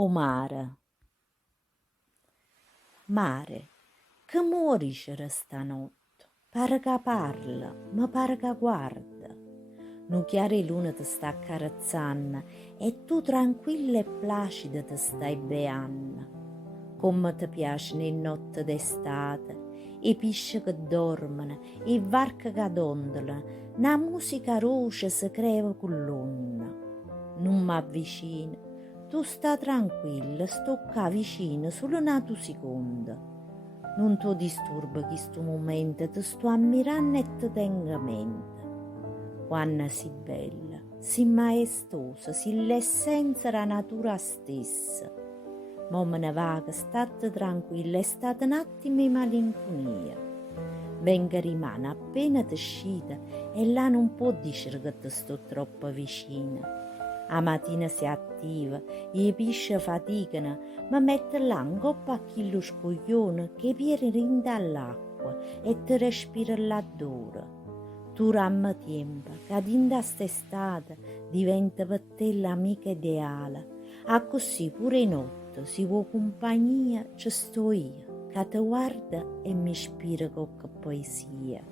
O mare, mare, che muorisce stanotte, pare che parla, ma pare che guarda. Nu chiare luna ti sta accarezzando e tu tranquilla e placida ti stai beando. Come ti piacciono le notti d'estate, i pesci che dormono, i varchi che dondolano, la musica roce si crea con l'onna. Non mi avvicino, tu sta tranquilla, sto qua vicino solo una tua seconda. Non ti disturba questo momento, ti sto ammirando e ti tengo a mente. Quando si bella, si maestosa, si l'essenza della natura stessa. Ma me ne va che state tranquilla, è stata un attimo in malinconia. Venga rimane appena ti uscita e là non può dire che ti sto troppo vicina. A mattina si attiva, i pesci faticano, ma mette là un coppa a chillo scoglione che viene rinda all'acqua e ti respira l'adoro. Tu ramma tempo, che dinda st'estate diventa per te l'amica ideale. A così pure in notte, si vuoi compagnia, ci sto io, che ti guarda e mi ispira con poesia.